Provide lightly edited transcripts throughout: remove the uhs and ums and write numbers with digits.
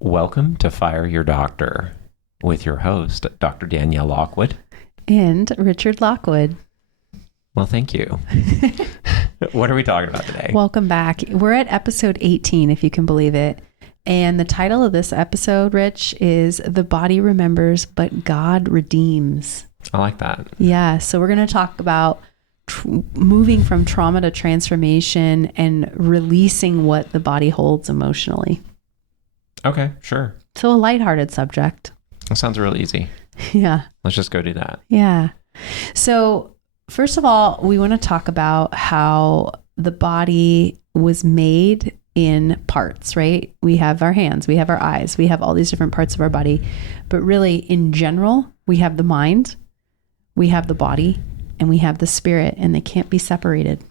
Welcome to Fire Your Doctor with your host, Dr. Danielle Lockwood. And Richard Lockwood. Well, thank you. What are we talking about today? Welcome back. We're at episode 18, if you can believe it. And the title of this episode, Rich, is The Body Remembers, but God Redeems. I like that. Yeah. So we're going to talk about moving from trauma to transformation and releasing what the body holds emotionally. Okay, sure. So a lighthearted subject. That sounds real easy. Yeah. Let's just go do that. Yeah. So first of all, we want to talk about how the body was made in parts, right? We have our hands, we have our eyes, we have all these different parts of our body. But really, in general, we have the mind, we have the body, and we have the spirit, and they can't be separated.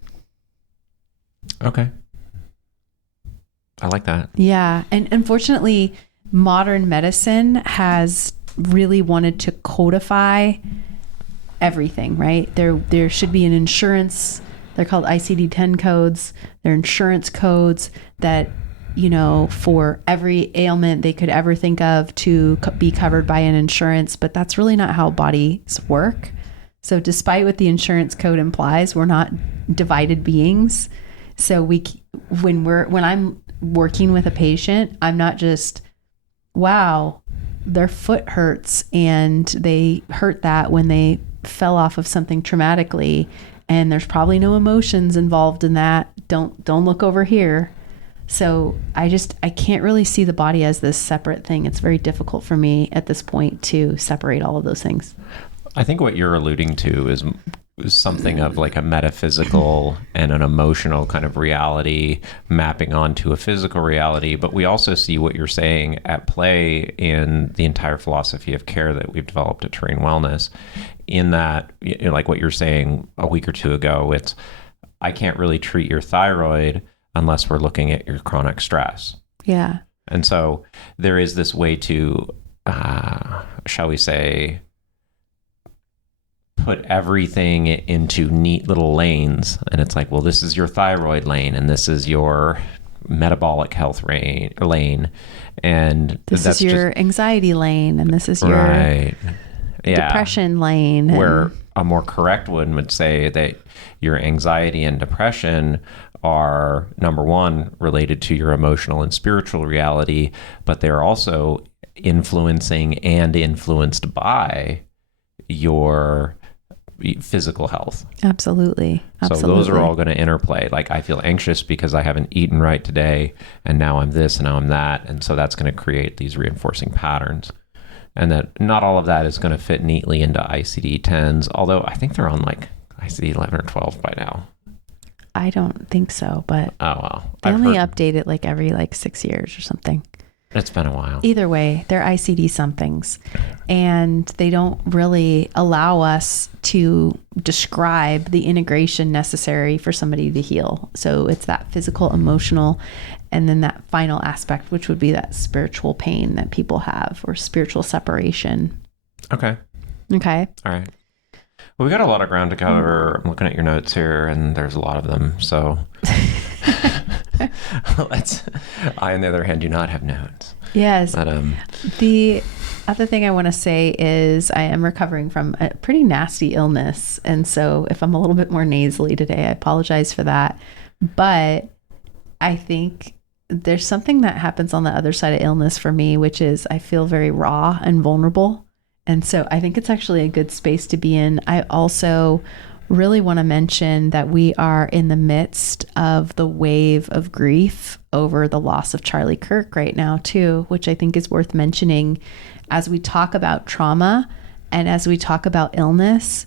Okay. I like that. Yeah. And unfortunately, modern medicine has really wanted to codify everything, right? There should be an insurance. They're called ICD-10 codes. They're insurance codes that, you know, for every ailment they could ever think of to be covered by an insurance, but that's really not how bodies work. So despite what the insurance code implies, we're not divided beings. So when I'm working with a patient, I'm not just, wow, their foot hurts and they hurt that when they fell off of something traumatically, and there's probably no emotions involved in that. Don't look over here. So I can't really see the body as this separate thing. It's very difficult for me at this point to separate all of those things. I think what you're alluding to is something of like a metaphysical and an emotional kind of reality mapping onto a physical reality. But we also see what you're saying at play in the entire philosophy of care that we've developed at Terrain Wellness, in that, you know, like what you're saying a week or two ago, it's, I can't really treat your thyroid unless we're looking at your chronic stress. Yeah. And so there is this way to, shall we say, put everything into neat little lanes. And it's like, well, this is your thyroid lane and this is your metabolic health lane. And this is your anxiety lane, and this is your right. depression lane. Where a more correct one would say that your anxiety and depression are, number one, related to your emotional and spiritual reality, but they're also influencing and influenced by your physical health. Absolutely. So those are all going to interplay. Like, I feel anxious because I haven't eaten right today, and now I'm this and now I'm that. And so that's going to create these reinforcing patterns. And that not all of that is going to fit neatly into ICD-10s, although I think they're on like ICD-11 or 12 by now. I don't think so, but oh well. They only update it like every 6 years or something. It's been a while. Either way, they're ICD somethings, and they don't really allow us to describe the integration necessary for somebody to heal. So it's that physical, emotional, and then that final aspect, which would be that spiritual pain that people have, or spiritual separation. Okay. Okay. All right. Well, we got a lot of ground to cover. I'm looking at your notes here, and there's a lot of them. So I, on the other hand, do not have notes. Yes. But, the other thing I want to say is I am recovering from a pretty nasty illness. And so if I'm a little bit more nasally today, I apologize for that. But I think there's something that happens on the other side of illness for me, which is I feel very raw and vulnerable. And so I think it's actually a good space to be in. I also really want to mention that we are in the midst of the wave of grief over the loss of Charlie Kirk right now too, which I think is worth mentioning as we talk about trauma and as we talk about illness.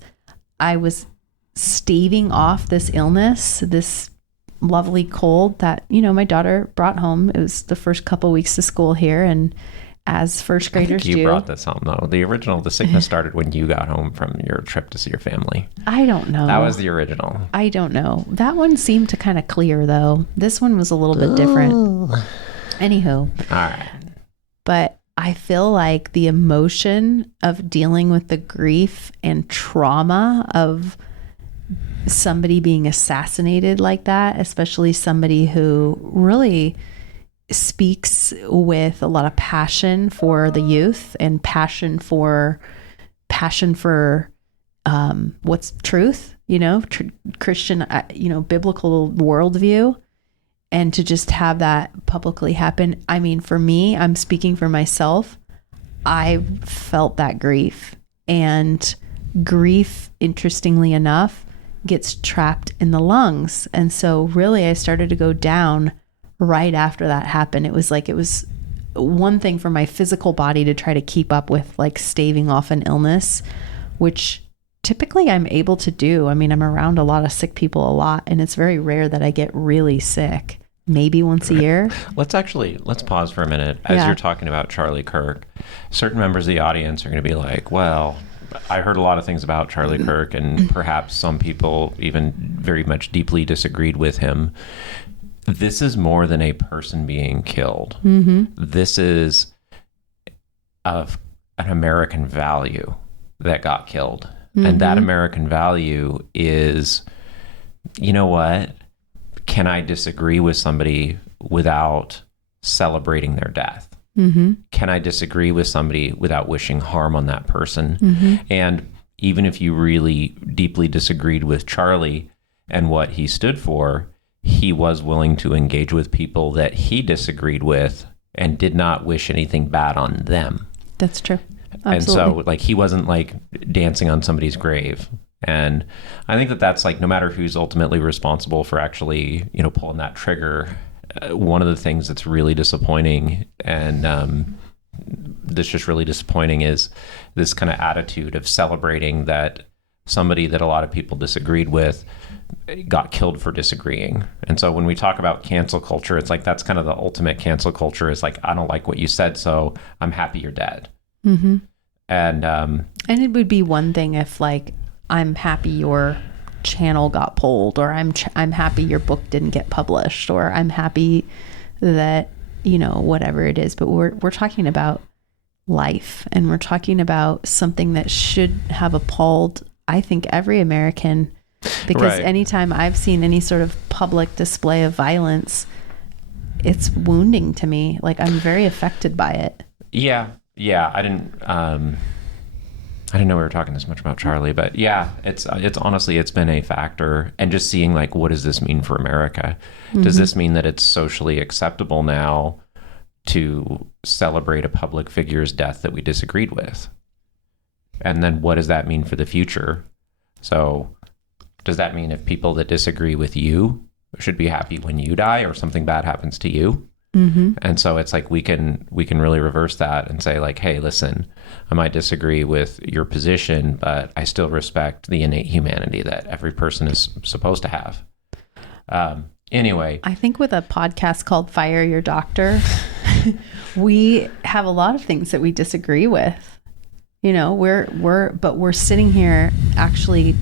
I was staving off this illness, this lovely cold that, you know, my daughter brought home. It was the first couple weeks of school here, and as first graders do. You brought this home though. The sickness started when you got home from your trip to see your family. I don't know. That was the original. I don't know. That one seemed to kind of clear though. This one was a little bit different. Anywho. All right. But I feel like the emotion of dealing with the grief and trauma of somebody being assassinated like that, especially somebody who really speaks with a lot of passion for the youth and passion for what's truth, Christian, biblical worldview. And to just have that publicly happen. I mean, for me, I'm speaking for myself. I felt that grief, and grief, interestingly enough, gets trapped in the lungs. And so really I started to go down right after that happened. It was one thing for my physical body to try to keep up with like staving off an illness, which typically I'm able to do. I mean, I'm around a lot of sick people a lot, and it's very rare that I get really sick. Maybe once a year. Let's pause for a minute. As you're talking about Charlie Kirk, certain members of the audience are going to be like, well, I heard a lot of things about Charlie Kirk, and perhaps some people even very much deeply disagreed with him. This is more than a person being killed. Mm-hmm. This is of an American value that got killed. Mm-hmm. And that American value is, you know what? Can I disagree with somebody without celebrating their death? Mm-hmm. Can I disagree with somebody without wishing harm on that person? Mm-hmm. And even if you really deeply disagreed with Charlie and what he stood for, he was willing to engage with people that he disagreed with and did not wish anything bad on them. That's true. Absolutely. And so he wasn't dancing on somebody's grave. And I think that that's no matter who's ultimately responsible for actually, pulling that trigger, one of the things that's really disappointing and that's just really disappointing is this kind of attitude of celebrating that somebody that a lot of people disagreed with got killed for disagreeing. And so when we talk about cancel culture, it's that's kind of the ultimate cancel culture is I don't like what you said, so I'm happy you're dead. Mm-hmm. And it would be one thing if I'm happy your channel got pulled, or I'm happy your book didn't get published, or I'm happy that, whatever it is. But we're talking about life, and we're talking about something that should have appalled, I think, every American, because anytime I've seen any sort of public display of violence, it's wounding to me. I'm very affected by it. Yeah. I didn't know we were talking this much about Charlie, but yeah, it's honestly, it's been a factor. And just seeing what does this mean for America? Mm-hmm. Does this mean that it's socially acceptable now to celebrate a public figure's death that we disagreed with? And then what does that mean for the future? So does that mean if people that disagree with you should be happy when you die or something bad happens to you? Mm-hmm. And so it's we can really reverse that and say hey, listen, I might disagree with your position, but I still respect the innate humanity that every person is supposed to have. Anyway, I think with a podcast called Fire Your Doctor, we have a lot of things that we disagree with. We're sitting here actually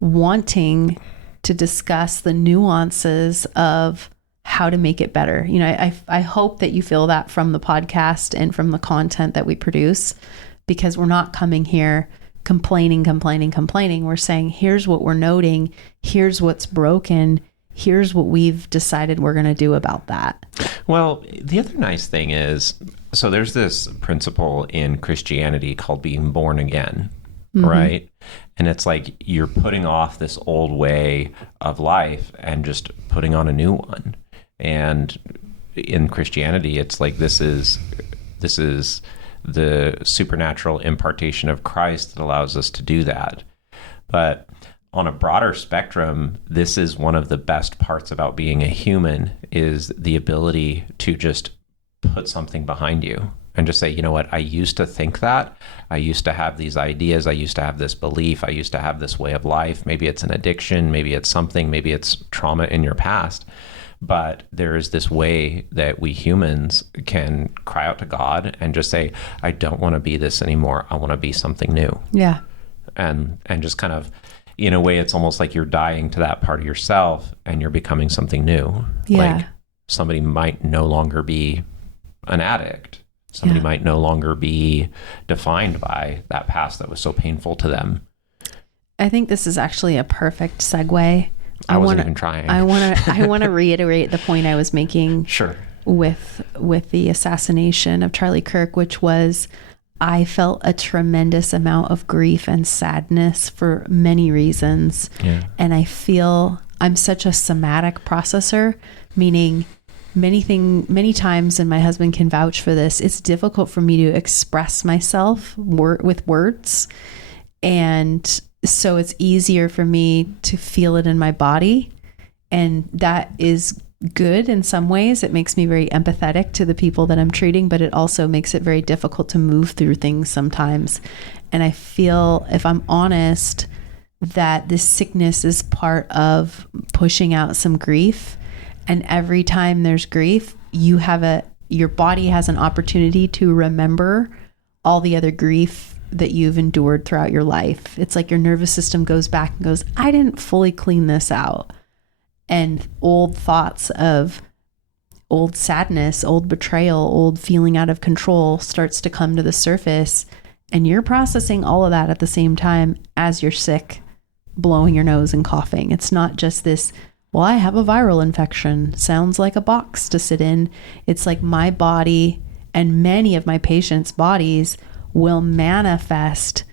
wanting to discuss the nuances of how to make it better. I hope that you feel that from the podcast and from the content that we produce, because we're not coming here complaining. We're saying, here's what we're noting. Here's what's broken. Here's what we've decided we're going to do about that. Well, the other nice thing is, so there's this principle in Christianity called being born again, mm-hmm. right? And it's you're putting off this old way of life and just putting on a new one. And in Christianity, it's this is the supernatural impartation of Christ that allows us to do that. But on a broader spectrum, this is one of the best parts about being a human, is the ability to just put something behind you and just say, you know what, I used to think that. I used to have these ideas. I used to have this belief. I used to have this way of life. Maybe it's an addiction. Maybe it's something. Maybe it's trauma in your past. But there is this way that we humans can cry out to God and just say, I don't want to be this anymore. I want to be something new. Yeah. And just kind of, in a way, it's almost like you're dying to that part of yourself and you're becoming something new. Yeah. Somebody might no longer be an addict. Somebody might no longer be defined by that past that was so painful to them. I think this is actually a perfect segue. I wasn't even trying. I want to reiterate the point I was making. Sure. with the assassination of Charlie Kirk, which was I felt a tremendous amount of grief and sadness for many reasons. Yeah. And I feel I'm such a somatic processor, meaning many times, and my husband can vouch for this, it's difficult for me to express myself with words. And so it's easier for me to feel it in my body. And that is good in some ways. It makes me very empathetic to the people that I'm treating, but it also makes it very difficult to move through things sometimes. And I feel, if I'm honest, that this sickness is part of pushing out some grief. And every time there's grief, your body has an opportunity to remember all the other grief that you've endured throughout your life. It's like your nervous system goes back and goes, I didn't fully clean this out. And old thoughts of old sadness, old betrayal, old feeling out of control starts to come to the surface. And you're processing all of that at the same time as you're sick, blowing your nose and coughing. It's not just this, well, I have a viral infection. Sounds like a box to sit in. It's like my body and many of my patients' bodies will manifest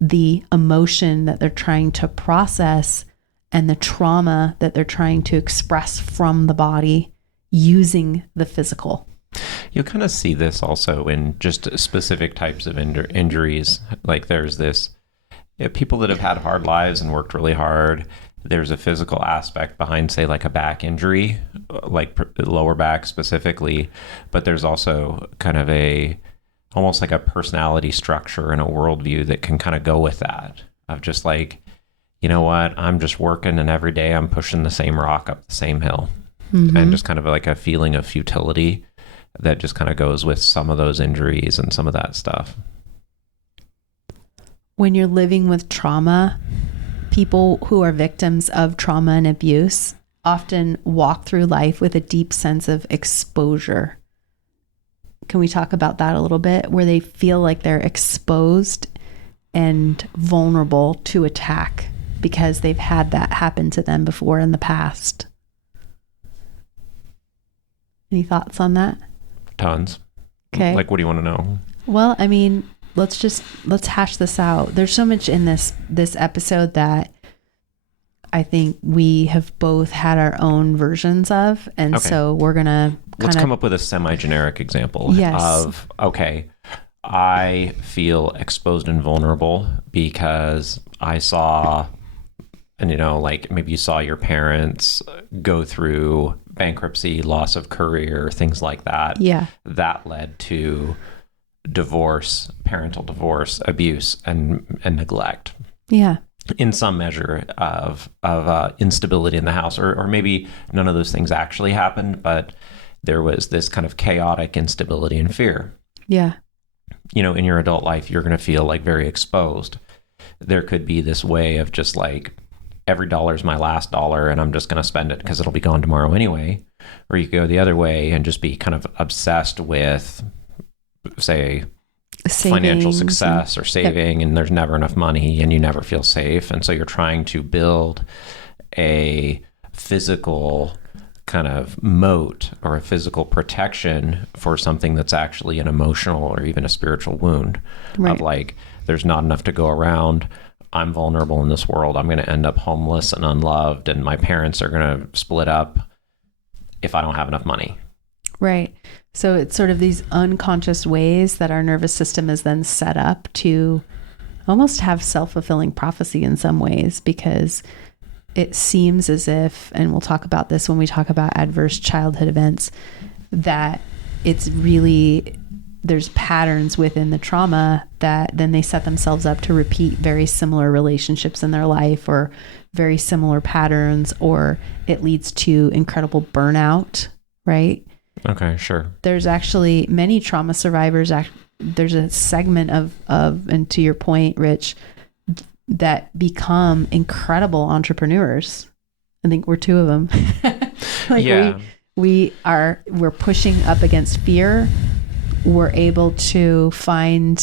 the emotion that they're trying to process and the trauma that they're trying to express from the body using the physical. You'll kind of see this also in just specific types of injuries. Like there's this, people that have had hard lives and worked really hard. There's a physical aspect behind, say, like a back injury, like lower back specifically. But there's also kind of almost like a personality structure and a worldview that can kind of go with that, of just like, you know what, I'm just working and every day I'm pushing the same rock up the same hill. Mm-hmm. And just kind of like a feeling of futility that just kind of goes with some of those injuries and some of that stuff. When you're living with trauma, people who are victims of trauma and abuse often walk through life with a deep sense of exposure. Can we talk about that a little bit? Where they feel like they're exposed and vulnerable to attack because they've had that happen to them before in the past. Any thoughts on that? Tons. Okay. Like, what do you want to know? Well, I mean, let's hash this out. There's so much in this episode that I think we have both had our own versions of. And okay. So we're going to let's come up with a semi-generic example of, okay, I feel exposed and vulnerable because I saw, and like maybe you saw your parents go through bankruptcy, loss of career, things like that. Yeah. That led to divorce, parental divorce, abuse, and neglect. Yeah. In some measure of instability in the house, or maybe none of those things actually happened, but there was this kind of chaotic instability and fear. Yeah. In your adult life, you're going to feel like very exposed. There could be this way of just like, every dollar is my last dollar and I'm just going to spend it because it'll be gone tomorrow anyway. Or you could go the other way and just be kind of obsessed with, say, financial success or saving, and there's never enough money and you never feel safe. And so you're trying to build a physical kind of moat or a physical protection for something that's actually an emotional or even a spiritual wound. Right. Of like, there's not enough to go around. I'm vulnerable in this world. I'm going to end up homeless and unloved, and my parents are going to split up if I don't have enough money. Right. So it's sort of these unconscious ways that our nervous system is then set up to almost have self-fulfilling prophecy in some ways, because it seems as if, and we'll talk about this when we talk about adverse childhood events, that it's really, there's patterns within the trauma that then they set themselves up to repeat very similar relationships in their life, or very similar patterns, or it leads to incredible burnout, right? Okay, sure. There's actually many trauma survivors. There's a segment of, and to your point, Rich, that become incredible entrepreneurs. I think we're two of them. Like yeah. We're pushing up against fear. We're able to find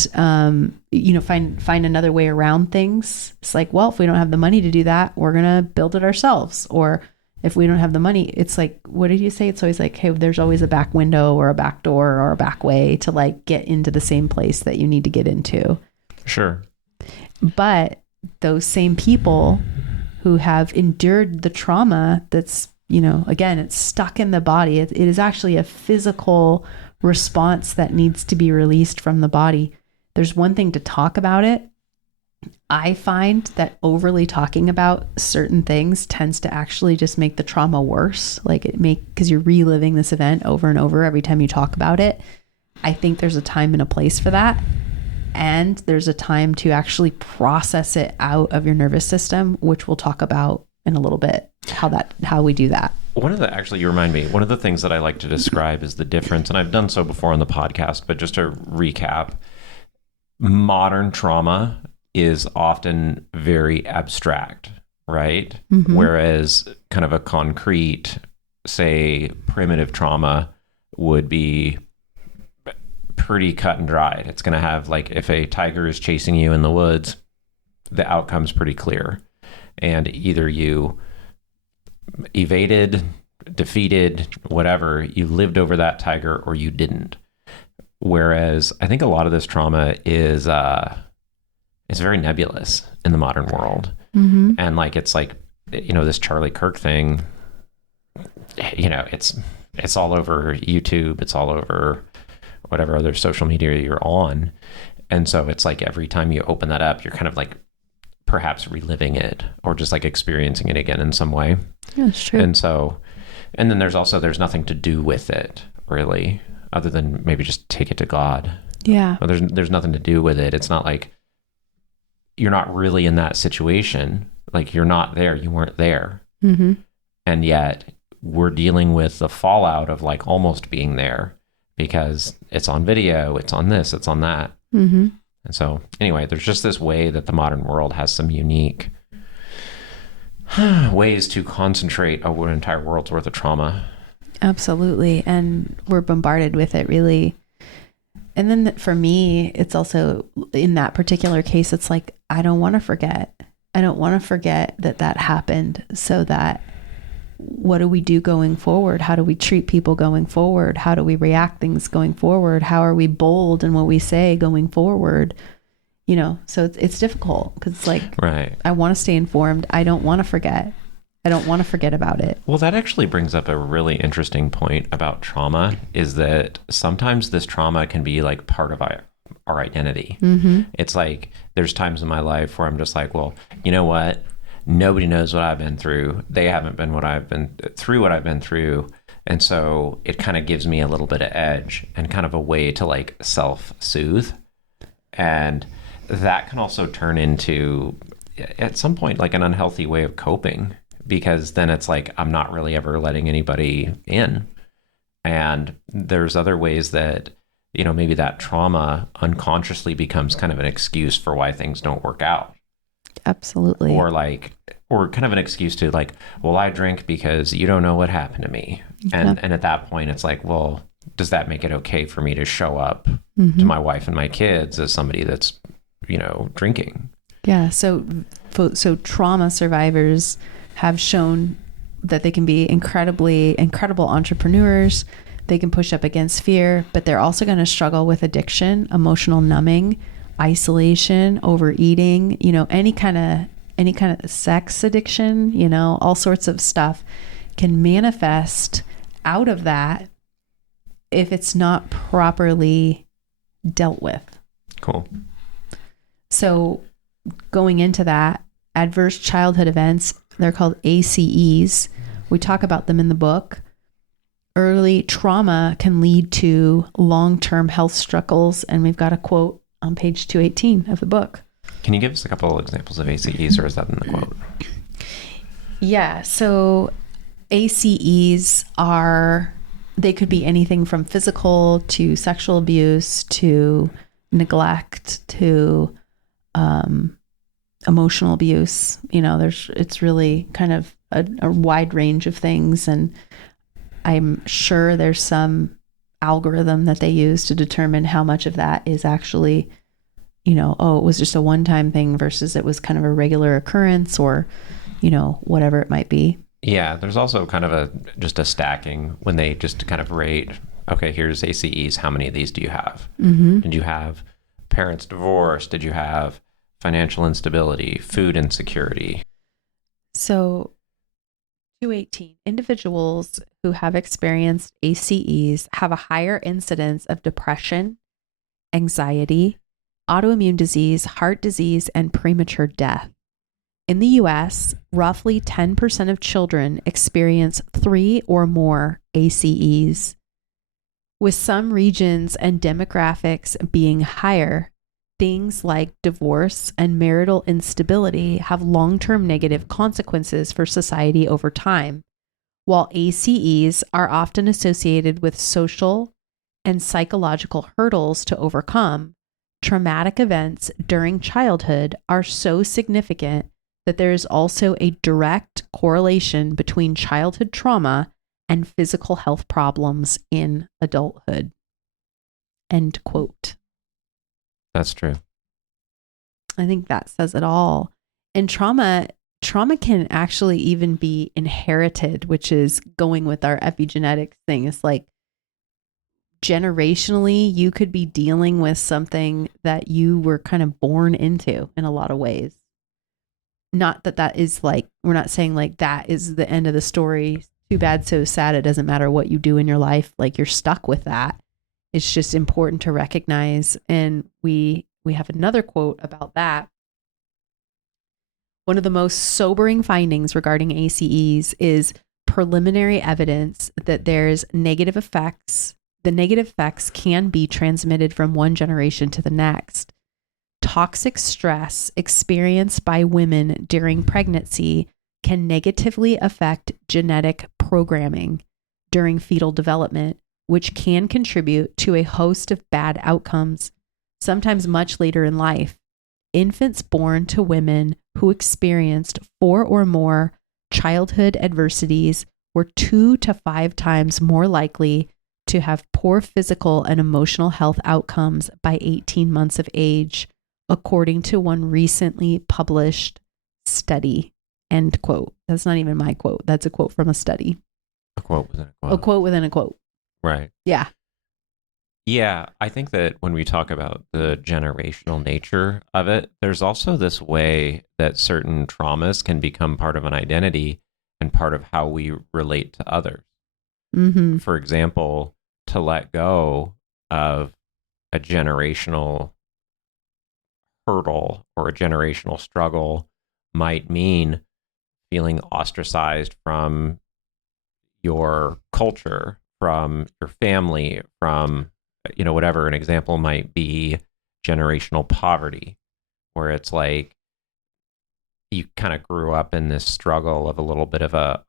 another way around things. It's like, well, if we don't have the money to do that, we're going to build it ourselves. Or if we don't have the money, it's like, what did you say? It's always like, hey, there's always a back window or a back door or a back way to like get into the same place that you need to get into. Sure. But those same people who have endured the trauma that's, you know, again, it's stuck in the body. It is actually a physical response that needs to be released from the body. There's one thing to talk about it. I find that overly talking about certain things tends to actually just make the trauma worse. Like because you're reliving this event over and over every time you talk about it. I think there's a time and a place for that. And there's a time to actually process it out of your nervous system, which we'll talk about in a little bit, how we do that. Actually, you remind me, one of the things that I like to describe is the difference, and I've done so before on the podcast, but just to recap, modern trauma is often very abstract, right? Mm-hmm. Whereas kind of a concrete, say, primitive trauma would be pretty cut and dried. It's going to have, like, if a tiger is chasing you in the woods, the outcome's pretty clear. And either you evaded, defeated, whatever, you lived over that tiger or you didn't. Whereas I think a lot of this trauma is very nebulous in the modern world. Mm-hmm. And like, it's like, you know, this Charlie Kirk thing, you know, it's all over YouTube. It's all over whatever other social media you're on. And so it's like every time you open that up, you're kind of like perhaps reliving it or just like experiencing it again in some way. Yeah, that's true. And then there's nothing to do with it really, other than maybe just take it to God. Yeah. But there's nothing to do with it. It's not like you're not really in that situation. Like you're not there. You weren't there. Mm-hmm. And yet we're dealing with the fallout of like almost being there because it's on video, it's on this, it's on that. Mm-hmm. And so anyway, there's just this way that the modern world has some unique ways to concentrate an entire world's worth of trauma. Absolutely. And we're bombarded with it really. And then for me, it's also in that particular case, it's like, I don't want to forget. I don't want to forget that happened, so that what do we do going forward? How do we treat people going forward? How do we react things going forward? How are we bold in what we say going forward? You know, so it's difficult because it's like, right. I want to stay informed. I don't want to forget. I don't want to forget about it. Well, that actually brings up a really interesting point about trauma, is that sometimes this trauma can be like part of our identity. Mm-hmm. It's like, there's times in my life where I'm just like, well, you know what? Nobody knows what I've been through. They haven't been what I've been through. And so it kind of gives me a little bit of edge and kind of a way to like self-soothe. And that can also turn into, at some point, like an unhealthy way of coping, because then it's like, I'm not really ever letting anybody in. And there's other ways that, you know, maybe that trauma unconsciously becomes kind of an excuse for why things don't work out. Absolutely. Or kind of an excuse to like, well, I drink because you don't know what happened to me. And at that point, it's like, well, does that make it okay for me to show up to my wife and my kids as somebody that's, you know, drinking? Yeah. So trauma survivors have shown that they can be incredible entrepreneurs. They can push up against fear, but they're also going to struggle with addiction, emotional numbing, isolation, overeating, you know, any kind of sex addiction, you know, all sorts of stuff can manifest out of that if it's not properly dealt with. Cool. So going into that, adverse childhood events, they're called ACEs. We talk about them in the book. Early trauma can lead to long-term health struggles. And we've got a quote on page 218 of the book. Can you give us a couple of examples of ACEs, or is that in the quote? Yeah. So ACEs they could be anything from physical to sexual abuse to neglect to emotional abuse. You know, it's really kind of a wide range of things. And I'm sure there's some algorithm that they use to determine how much of that is actually, you know, it was just a one-time thing versus it was kind of a regular occurrence, or, you know, whatever it might be. Yeah, there's also kind of just a stacking when they just kind of rate, okay, here's ACEs. How many of these do you have? Mm-hmm. Did you have parents divorced? Did you have financial instability, food insecurity? So 218 individuals who have experienced ACEs have a higher incidence of depression, anxiety, autoimmune disease, heart disease, and premature death. In the US, roughly 10% of children experience 3 or more ACEs, with some regions and demographics being higher. Things like divorce and marital instability have long-term negative consequences for society over time, while ACEs are often associated with social and psychological hurdles to overcome. Traumatic events during childhood are so significant that there is also a direct correlation between childhood trauma and physical health problems in adulthood. End quote. That's true. I think that says it all. And trauma can actually even be inherited, which is going with our epigenetics thing. It's like generationally, you could be dealing with something that you were kind of born into in a lot of ways. Not that that is like, we're not saying like that is the end of the story. Too bad, so sad. It doesn't matter what you do in your life. Like you're stuck with that. It's just important to recognize. And we have another quote about that. One of the most sobering findings regarding ACEs is preliminary evidence that there's negative effects. The negative effects can be transmitted from one generation to the next. Toxic stress experienced by women during pregnancy can negatively affect genetic programming during fetal development, which can contribute to a host of bad outcomes, sometimes much later in life. Infants born to women who experienced 4 or more childhood adversities were 2 to 5 times more likely to have poor physical and emotional health outcomes by 18 months of age, according to one recently published study. End quote. That's not even my quote. That's a quote from a study. A quote within a quote. A quote within a quote. Right. Yeah. Yeah, I think that when we talk about the generational nature of it, there's also this way that certain traumas can become part of an identity and part of how we relate to others. Mm-hmm. For example, to let go of a generational hurdle or a generational struggle might mean feeling ostracized from your culture, from your family, from whatever. An example might be generational poverty, where it's like you kind of grew up in this struggle of a little bit of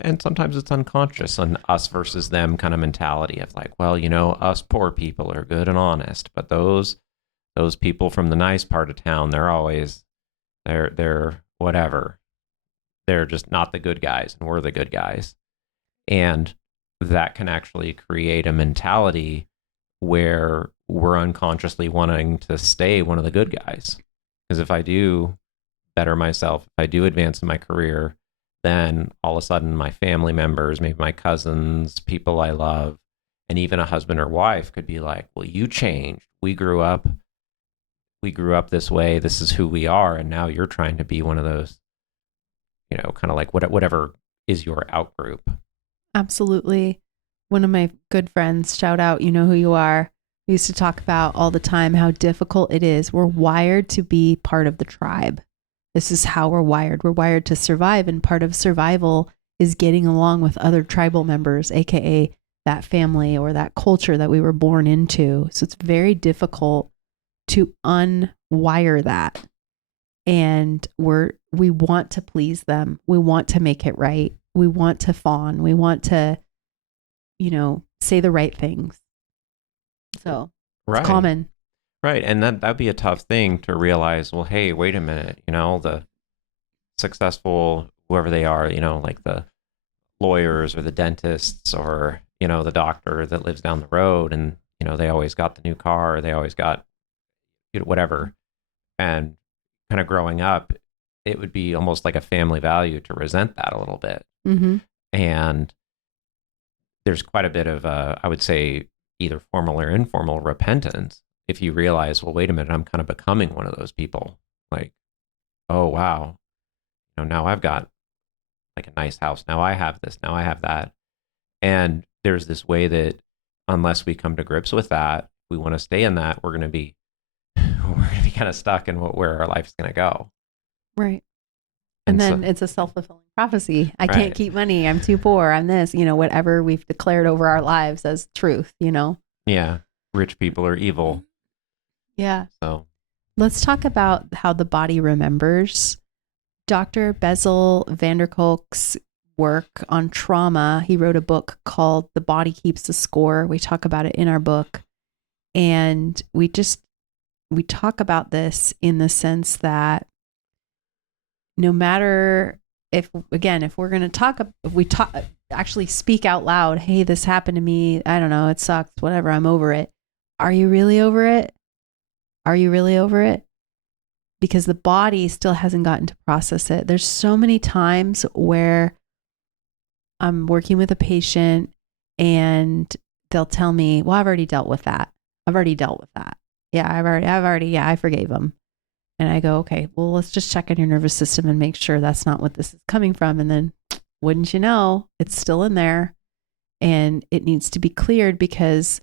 and sometimes it's unconscious, an us versus them kind of mentality of like, well, us poor people are good and honest, but those people from the nice part of town, they're whatever. They're just not the good guys, and we're the good guys. And that can actually create a mentality where we're unconsciously wanting to stay one of the good guys. Because if I do better myself, if I do advance in my career, then all of a sudden my family members, maybe my cousins, people I love, and even a husband or wife could be like, well, you changed. We grew up this way. This is who we are. And now you're trying to be one of those, kind of like whatever is your out group. Absolutely. One of my good friends, shout out, you know who you are. We used to talk about all the time how difficult it is. We're wired to be part of the tribe. This is how we're wired. We're wired to survive. And part of survival is getting along with other tribal members, AKA that family or that culture that we were born into. So it's very difficult to unwire that. And we want to please them. We want to make it right. We want to fawn. We want to, say the right things. So it's common. Right. And that'd be a tough thing to realize, well, hey, wait a minute, the successful, whoever they are, like the lawyers or the dentists or, the doctor that lives down the road and, they always got the new car, they always got whatever. And kind of growing up, it would be almost like a family value to resent that a little bit. Mm-hmm. And there's quite a bit of, I would say, either formal or informal repentance. If you realize, well, wait a minute, I'm kind of becoming one of those people. Like, oh, wow, now I've got like a nice house. Now I have this. Now I have that. And there's this way that unless we come to grips with that, we want to stay in that, we're going to be kind of stuck in where our life's going to go. Right. And then it's a self-fulfilling prophecy. I can't keep money. I'm too poor. I'm this, whatever we've declared over our lives as truth, Yeah. Rich people are evil. Yeah. So let's talk about how the body remembers. Dr. Bessel van der Kolk's work on trauma, he wrote a book called The Body Keeps the Score. We talk about it in our book. And we talk about this in the sense that no matter if we're going to actually speak out loud, hey, this happened to me. I don't know. It sucks. Whatever. I'm over it. Are you really over it? Are you really over it? Because the body still hasn't gotten to process it. There's so many times where I'm working with a patient and they'll tell me, well, I've already dealt with that. Yeah, I forgave them. And I go, okay, well, let's just check on your nervous system and make sure that's not what this is coming from. And then wouldn't you know, it's still in there and it needs to be cleared, because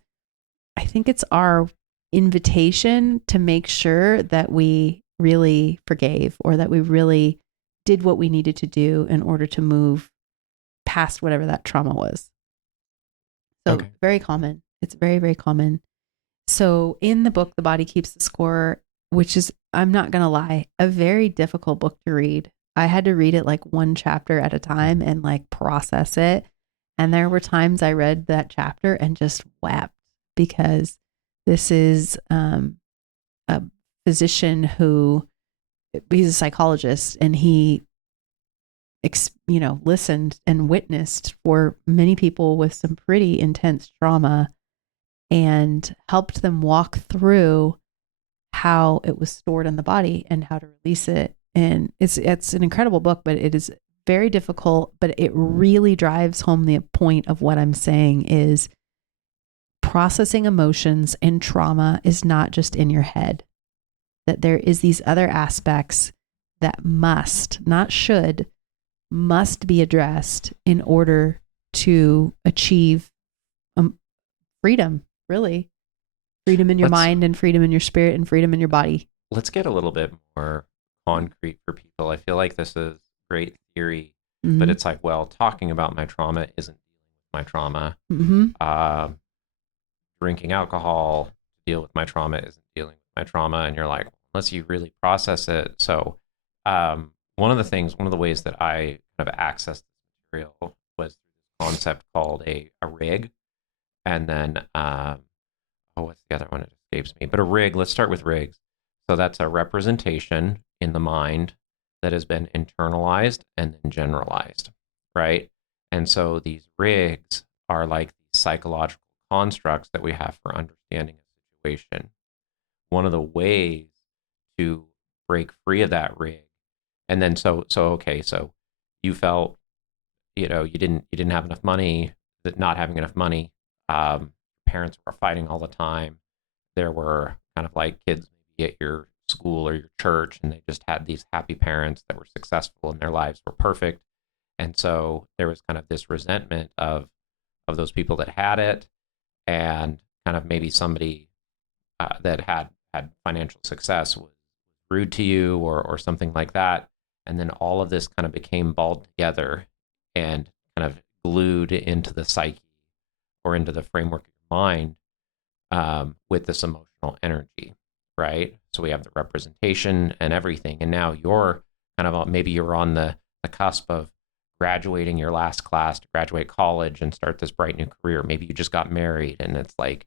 I think it's our invitation to make sure that we really forgave, or that we really did what we needed to do in order to move past whatever that trauma was. So Very common. It's very, very common. So in the book, The Body Keeps the Score, which is, I'm not going to lie, a very difficult book to read. I had to read it like one chapter at a time and like process it. And there were times I read that chapter and just wept, because this is a physician who, he's a psychologist, and he, listened and witnessed for many people with some pretty intense trauma and helped them walk through how it was stored in the body and how to release it. And it's an incredible book, but it is very difficult, but it really drives home the point of what I'm saying is processing emotions and trauma is not just in your head, that there is these other aspects that must be addressed in order to achieve freedom, really. Freedom in your mind and freedom in your spirit and freedom in your body. Let's get a little bit more concrete for people. I feel like this is great theory, but it's like, well, talking about my trauma isn't dealing with my trauma. Drinking alcohol to deal with my trauma isn't dealing with my trauma. And you're like, unless you really process it. So one of the ways that I kind of accessed this material was this concept called a rig. And then what's the other one? It escapes me. But a rig, let's start with rigs. So that's a representation in the mind that has been internalized and then generalized, right? And so these rigs are like these psychological constructs that we have for understanding a situation. One of the ways to break free of that rig, and then so you felt, you didn't have enough money, that not having enough money, parents were fighting all the time. There were kind of like kids maybe at your school or your church, and they just had these happy parents that were successful and their lives were perfect. And so there was kind of this resentment of those people that had it, and kind of maybe somebody that had financial success was rude to you or something like that. And then all of this kind of became balled together and kind of glued into the psyche or into the framework of your mind with this emotional energy, right? So we have the representation and everything. And now you're kind of, maybe you're on the cusp of graduating your last class to graduate college and start this bright new career. Maybe you just got married and it's like,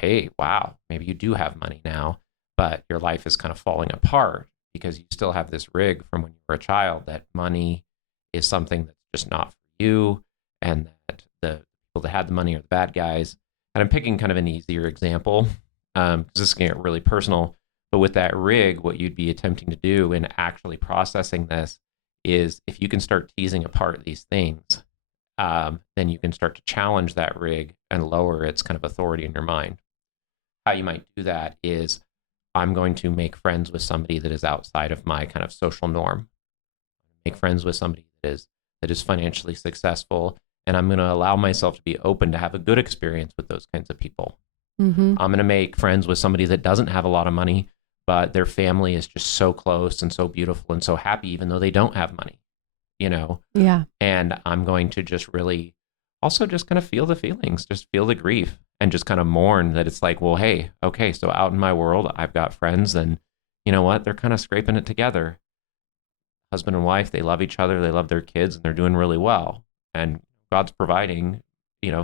hey, wow, maybe you do have money now, but your life is kind of falling apart because you still have this rig from when you were a child that money is something that's just not for you, and that the people that had the money are the bad guys. And I'm picking kind of an easier example because this can get really personal. But with that rig, what you'd be attempting to do in actually processing this is if you can start teasing apart these things, then you can start to challenge that rig and lower its kind of authority in your mind. How you might do that is, I'm going to make friends with somebody that is outside of my kind of social norm. Make friends with somebody that is financially successful, and I'm going to allow myself to be open to have a good experience with those kinds of people. Mm-hmm. I'm going to make friends with somebody that doesn't have a lot of money, but their family is just so close and so beautiful and so happy, even though they don't have money, you know? Yeah. And I'm going to just really also just kind of feel the feelings, just feel the grief, and just kind of mourn that it's like, well, hey, okay, so out in my world, I've got friends, and you know what? They're kind of scraping it together. Husband and wife, they love each other, they love their kids, and they're doing really well. And God's providing,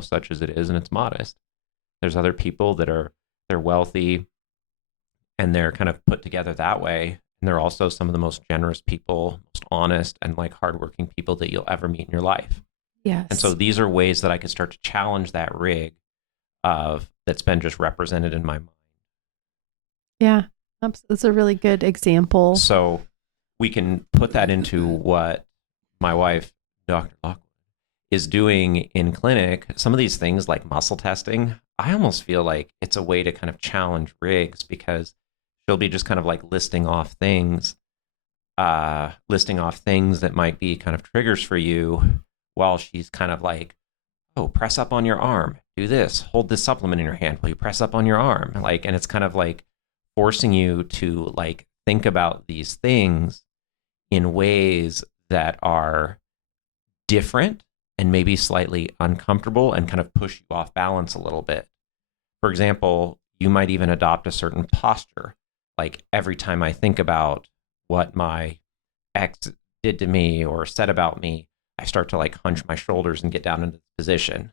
such as it is, and it's modest. There's other people they're wealthy, and they're kind of put together that way. And they're also some of the most generous people, most honest, and like hardworking people that you'll ever meet in your life. Yes. And so these are ways that I could start to challenge that rig that's been just represented in my mind. Yeah, that's a really good example. So we can put that into what my wife, Dr. Lockwood, is doing in clinic. Some of these things like muscle testing, I almost feel like it's a way to kind of challenge rigs, because she'll be just kind of like listing off things that might be kind of triggers for you, while she's kind of like, oh, press up on your arm, do this, hold this supplement in your hand while you press up on your arm. And it's kind of like forcing you to like think about these things in ways that are different and maybe slightly uncomfortable, and kind of push you off balance a little bit. For example, you might even adopt a certain posture. Like every time I think about what my ex did to me or said about me, I start to like hunch my shoulders and get down into the position.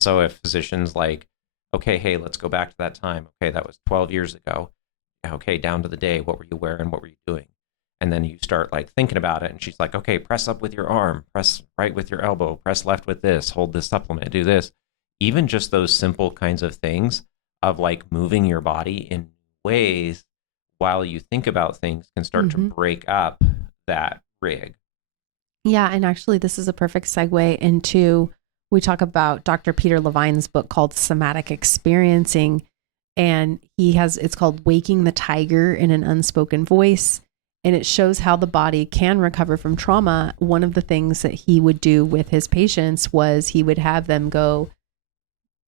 So if physician's like, okay, hey, let's go back to that time. Okay, that was 12 years ago. Okay, down to the day. What were you wearing? What were you doing? And then you start like thinking about it, and she's like, okay, press up with your arm, press right with your elbow, press left with this, hold this supplement, do this. Even just those simple kinds of things of like moving your body in ways while you think about things can start to break up that rig. Yeah, and actually this is a perfect segue into, we talk about Dr. Peter Levine's book called Somatic Experiencing, and it's called Waking the Tiger in an Unspoken Voice. And it shows how the body can recover from trauma. One of the things that he would do with his patients was he would have them go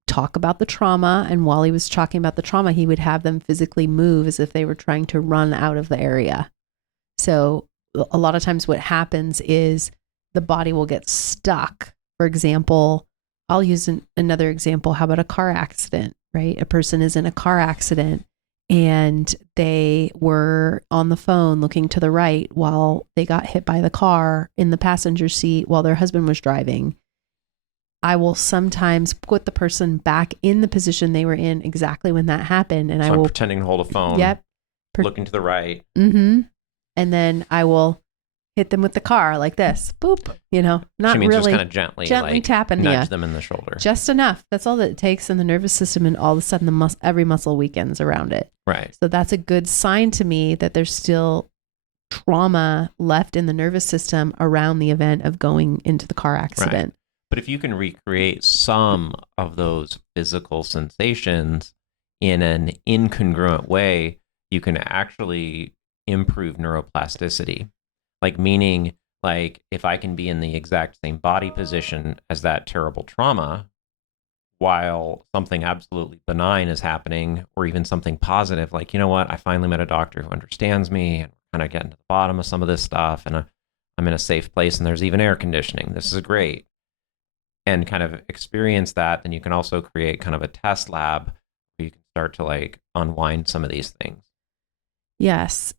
talk about the trauma. And while he was talking about the trauma, he would have them physically move as if they were trying to run out of the area. So a lot of times what happens is the body will get stuck. For example, I'll use another example. How about a car accident, right? A person is in a car accident, and they were on the phone looking to the right while they got hit by the car in the passenger seat while their husband was driving. I will sometimes put the person back in the position they were in exactly when that happened. And so I will pretending to hold a phone. Yep. Looking to the right. Mm-hmm. And then I will hit them with the car like this. Boop. Not she means really. Just kind of gently like, tapping nudge them in the shoulder. Just enough. That's all that it takes in the nervous system, and all of a sudden every muscle weakens around it. Right. So that's a good sign to me that there's still trauma left in the nervous system around the event of going into the car accident. Right. But if you can recreate some of those physical sensations in an incongruent way, you can actually improve neuroplasticity. Like meaning, like if I can be in the exact same body position as that terrible trauma, while something absolutely benign is happening, or even something positive, like, you know what, I finally met a doctor who understands me, and we're kind of getting to the bottom of some of this stuff, and I'm in a safe place, and there's even air conditioning. This is great. And kind of experience that, then you can also create kind of a test lab where you can start to like unwind some of these things. Yes.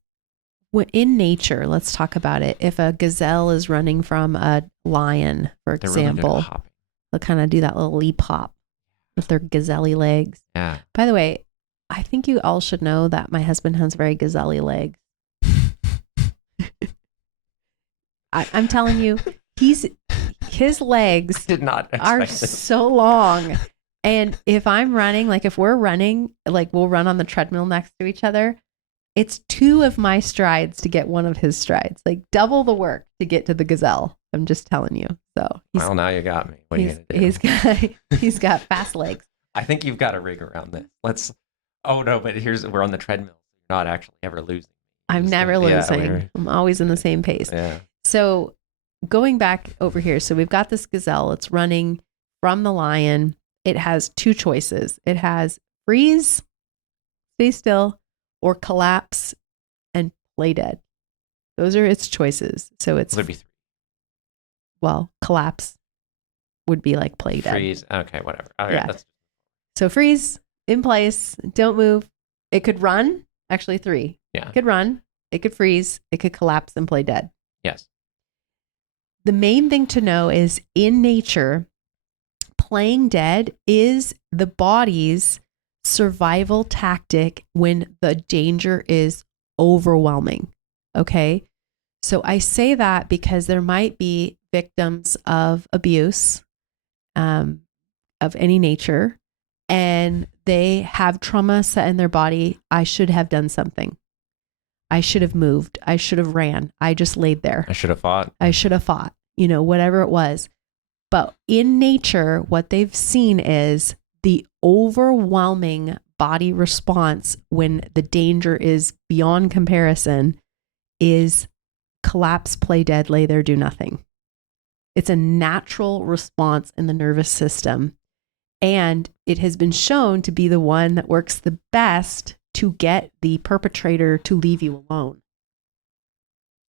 In nature, let's talk about it. If a gazelle is running from a lion, for example, really they'll kind of do that little leap hop with their gazelle legs. Yeah. By the way, I think you all should know that my husband has very gazelle legs. I'm telling you, his legs did not are so long. And if I'm running, like if we're running, like we'll run on the treadmill next to each other. It's 2 of my strides to get 1 of his strides, like double the work to get to the gazelle. I'm just telling you. So Well, now you got me. What are you gonna do? he's got fast legs. I think you've got a rig around this. Oh no, but we're on the treadmill. You're not actually ever losing. I'm never losing. I'm always in the same pace. Yeah. So going back over here, so we've got this gazelle. It's running from the lion. It has 2 choices. It has freeze, stay still, or collapse and play dead. Those are its choices. So it's Would be collapse would be like play dead. freeze. Okay, whatever. Okay, Yeah. So freeze, in place, don't move. It could run. Actually, 3. Yeah. It could run. It could freeze. It could collapse and play dead. Yes. The main thing to know is in nature, playing dead is the body's survival tactic when the danger is overwhelming. Okay. So I say that because there might be victims of abuse of any nature, and they have trauma set in their body. I should have done something. I should have moved. I should have ran. I just laid there. I should have fought. I should have fought, whatever it was. But in nature, what they've seen is the overwhelming body response when the danger is beyond comparison is collapse, play dead, lay there, do nothing. It's a natural response in the nervous system. And it has been shown to be the one that works the best to get the perpetrator to leave you alone.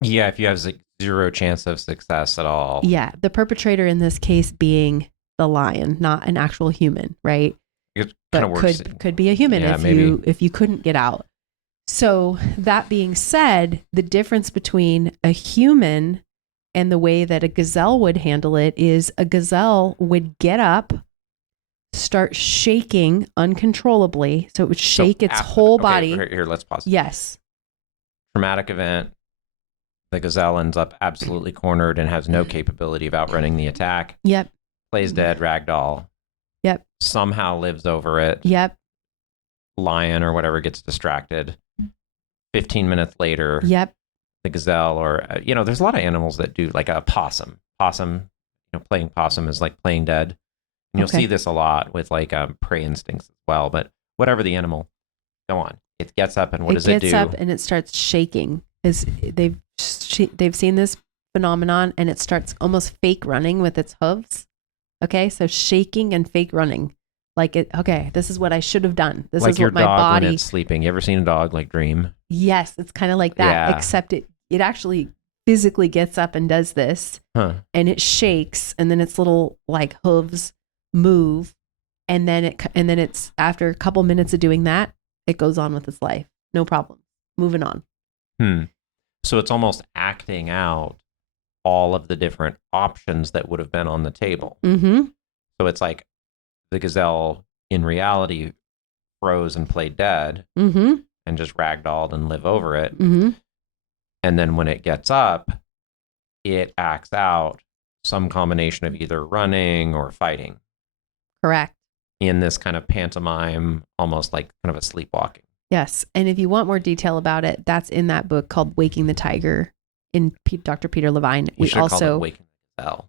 Yeah, if you have zero chance of success at all. Yeah, the perpetrator in this case being the lion, not an actual human, right? It But kind of works. could be a human Yeah, if you couldn't get out. So that being said, the difference between a human and the way that a gazelle would handle it is a gazelle would get up, start shaking uncontrollably. So it would shake its whole body. Here, let's pause. Yes. Traumatic event. The gazelle ends up absolutely cornered and has no capability of outrunning the attack. Yep. Plays dead, ragdoll. Yep. Somehow lives over it. Yep. Lion or whatever gets distracted. 15 minutes later, Yep. the gazelle or, there's a lot of animals that do, like a possum. Possum, playing possum is like playing dead. And you'll see this a lot with like prey instincts as well. But whatever the animal, go on. It gets up and what does it do? It gets up and it starts shaking. They've seen this phenomenon and it starts almost fake running with its hooves. Okay, so shaking and fake running. Like this is what I should have done. This like is your what my dog body. when it's sleeping. You ever seen a dog like dream? Yes, it's kind of like that, Yeah. except it actually physically gets up and does this, Huh. and it shakes, and then its little like hooves move, and then it's after a couple minutes of doing that, it goes on with its life, no problem, moving on. So it's almost acting out all of the different options that would have been on the table. Mm-hmm. So it's like the gazelle in reality froze and played dead Mm-hmm. and just ragdolled and live over it. Mm-hmm. And then when it gets up, it acts out some combination of either running or fighting Correct. in this kind of pantomime, almost like kind of a sleepwalking. Yes. And if you want more detail about it, that's in that book called Waking the Tiger in Dr. Peter Levine. You should call it Waking the Gazelle.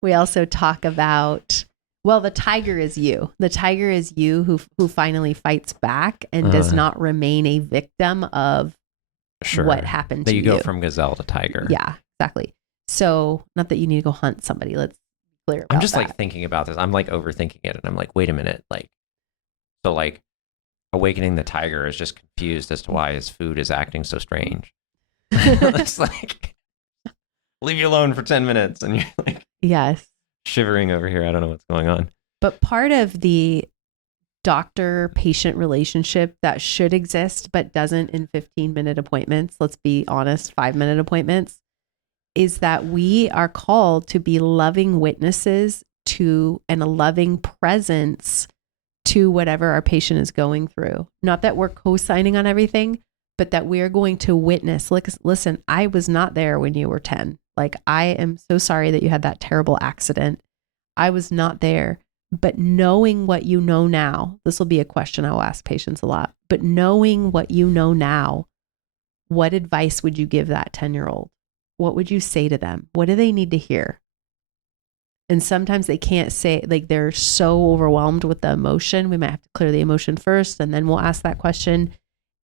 We also talk about, well, the tiger is you. The tiger is you who finally fights back and does not remain a victim of what happened to you. That you go from gazelle to tiger. Yeah, exactly. So not that you need to go hunt somebody. Let's be clear about I'm just that. like thinking about this. I'm like overthinking it. And I'm like, wait a minute. So awakening the tiger is just confused as to why his food is acting so strange. It's like, leave you alone for 10 minutes. And you're like Yes. shivering over here. I don't know what's going on. But part of the doctor-patient relationship that should exist, but doesn't in 15-minute appointments, let's be honest, 5-minute appointments, is that we are called to be loving witnesses to and a loving presence to whatever our patient is going through. Not that we're co-signing on everything, but that we are going to witness. Like, listen, I was not there when you were 10. Like, I am so sorry that you had that terrible accident. I was not there, But knowing what you know now, this will be a question I'll ask patients a lot, but knowing what you know now, what advice would you give that 10-year-old? What would you say to them? What do they need to hear? And sometimes they can't say, like they're so overwhelmed with the emotion. We might have to clear the emotion first, and then we'll ask that question.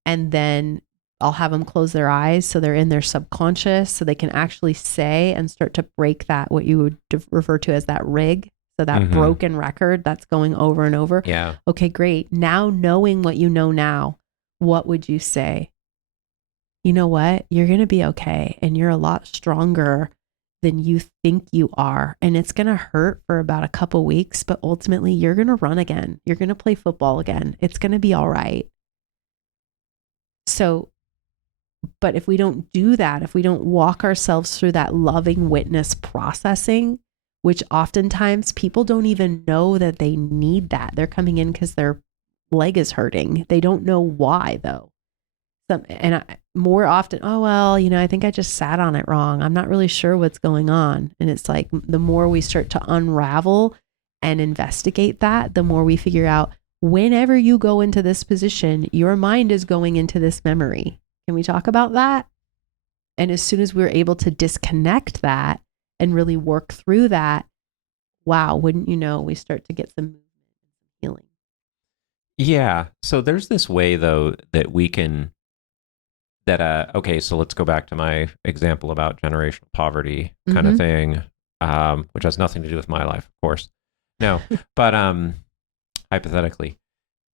And then I'll have them close their eyes so they're in their subconscious so they can actually say and start to break that, what you would refer to as that rig. So that broken record that's going over and over. Yeah. Okay, great. Now knowing what you know now, what would you say? You know what? You're going to be okay. And you're a lot stronger than you think you are. And it's going to hurt for about a couple weeks, but ultimately you're going to run again. You're going to play football again. It's going to be all right. So, but if we don't do that, if we don't walk ourselves through that loving witness processing, which oftentimes people don't even know that they need that. They're coming in because their leg is hurting. They don't know why though. More often, oh, well, I think I just sat on it wrong. I'm not really sure what's going on. And it's like, the more we start to unravel and investigate that, the more we figure out whenever you go into this position, your mind is going into this memory. Can we talk about that? And as soon as we're able to disconnect that and really work through that, wow, wouldn't you know, we start to get some movement and healing. Yeah. So there's this way though that we can, okay, so let's go back to my example about generational poverty kind of thing, which has nothing to do with my life, of course. No, but hypothetically,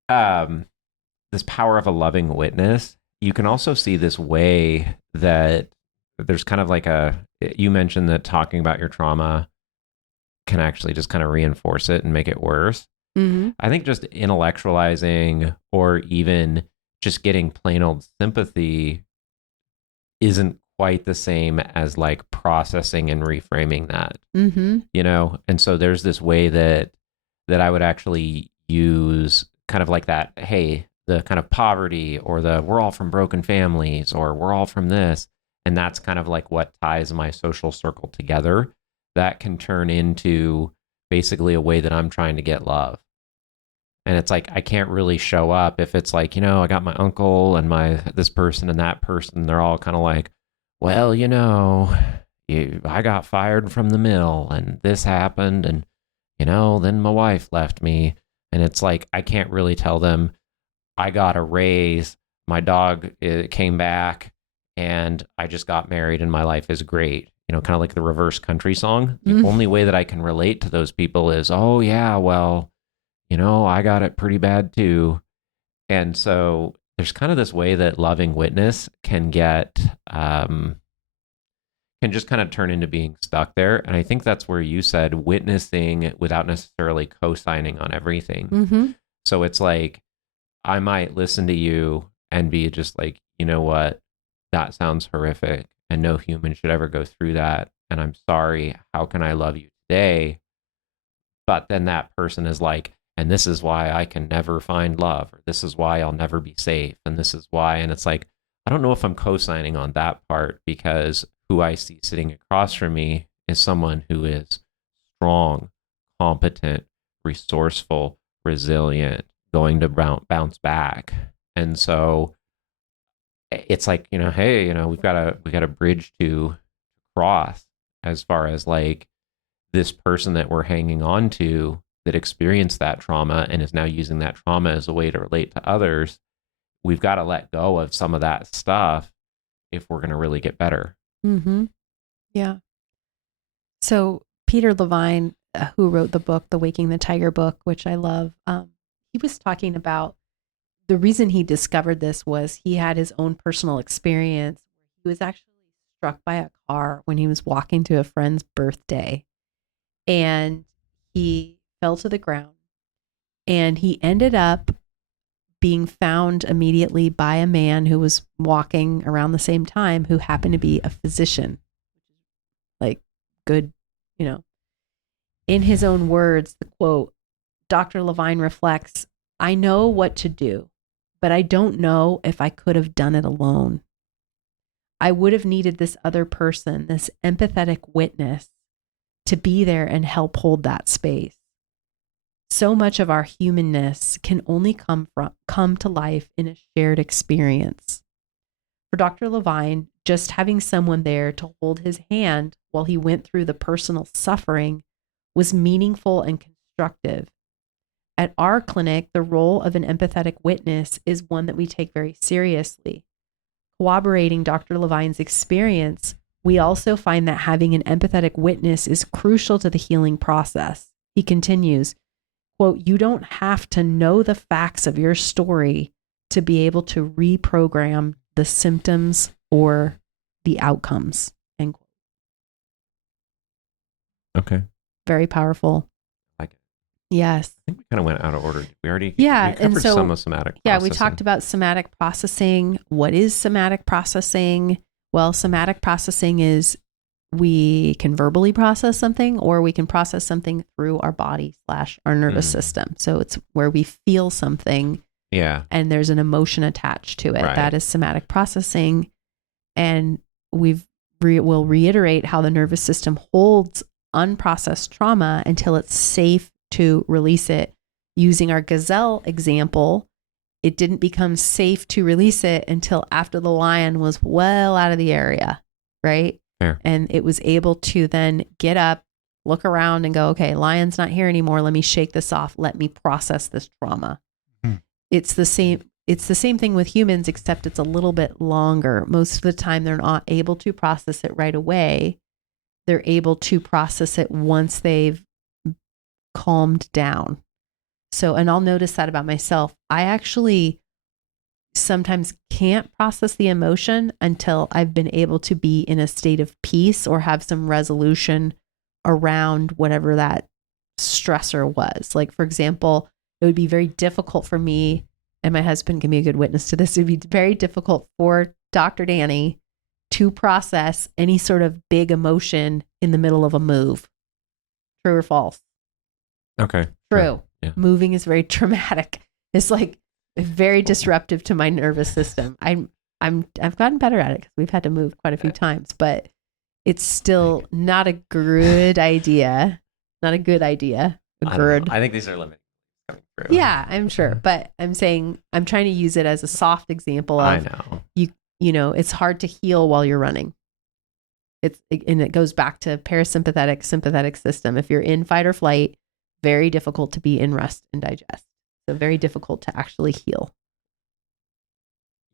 this power of a loving witness, you can also see this way that there's kind of like you mentioned that talking about your trauma can actually just kind of reinforce it and make it worse. I think just intellectualizing or even just getting plain old sympathy isn't quite the same as like processing and reframing that, and so there's this way that I would actually use kind of like that, hey, the kind of poverty or the we're all from broken families or we're all from this. And that's kind of like what ties my social circle together. That can turn into basically a way that I'm trying to get love. And it's like, I can't really show up if it's like, I got my uncle and this person and that person. They're all kind of like, well, I got fired from the mill and this happened. And, then my wife left me. And it's like, I can't really tell them I got a raise. My dog came back. And I just got married and my life is great. Kind of like the reverse country song. The only way that I can relate to those people is, oh yeah, well, I got it pretty bad too. And so there's kind of this way that loving witness can get, can just kind of turn into being stuck there. And I think that's where you said witnessing without necessarily co-signing on everything. So it's like, I might listen to you and be just like, you know what? That sounds horrific and no human should ever go through that. And I'm sorry. How can I love you today? But then that person is like, and this is why I can never find love, or this is why I'll never be safe. And this is why. And it's like, I don't know if I'm co-signing on that part because who I see sitting across from me is someone who is strong, competent, resourceful, resilient, going to bounce back. And so it's like, hey, we got a bridge to cross as far as like this person that we're hanging on to that experienced that trauma and is now using that trauma as a way to relate to others. We've got to let go of some of that stuff if we're going to really get better. Yeah. So Peter Levine, who wrote the book, the Waking the Tiger book, which I love, he was talking about the reason he discovered this was he had his own personal experience. He was actually struck by a car when he was walking to a friend's birthday, and he fell to the ground, and he ended up being found immediately by a man who was walking around the same time, who happened to be a physician. Like, good, in his own words, the quote, Dr. Levine reflects, I know what to do, but I don't know if I could have done it alone. I would have needed this other person, this empathetic witness, to be there and help hold that space. So much of our humanness can only come to life in a shared experience. For Dr. Levine, just having someone there to hold his hand while he went through the personal suffering was meaningful and constructive. At our clinic, the role of an empathetic witness is one that we take very seriously. Corroborating Dr. Levine's experience, we also find that having an empathetic witness is crucial to the healing process. He continues, quote, "You don't have to know the facts of your story to be able to reprogram the symptoms or the outcomes." End quote. Okay. Very powerful. I like it. Yes. I think we kind of went out of order. We already we and covered so some of somatic yeah, processing. we talked about somatic processing. What is somatic processing? Well, somatic processing is we can verbally process something, or we can process something through our body / our nervous system. So it's where we feel something Yeah. and there's an emotion attached to it. Right. That is somatic processing. And we'll reiterate how the nervous system holds unprocessed trauma until it's safe to release it. Using our gazelle example, it didn't become safe to release it until after the lion was well out of the area, right? Fair. And it was able to then get up, look around and go, okay, lion's not here anymore. Let me shake this off. Let me process this trauma. It's the same thing with humans, except it's a little bit longer. Most of the time, they're not able to process it right away. They're able to process it once they've calmed down. So, and I'll notice that about myself. I actually sometimes can't process the emotion until I've been able to be in a state of peace or have some resolution around whatever that stressor was. Like, for example, it would be very difficult for me, and my husband can be a good witness to this. It would be very difficult for Dr. Danny to process any sort of big emotion in the middle of a move. True or false? Okay. True. Yeah. Moving is very traumatic. It's like very disruptive to my nervous system. I've gotten better at it because we've had to move quite a few times, but it's still not a good idea. Not a good idea. I think these are limited coming through. Yeah, I'm sure. But I'm saying I'm trying to use it as a soft example of I know. You know, it's hard to heal while you're running. And it goes back to parasympathetic, sympathetic system. If you're in fight or flight, very difficult to be in rest and digest. So very difficult to actually heal.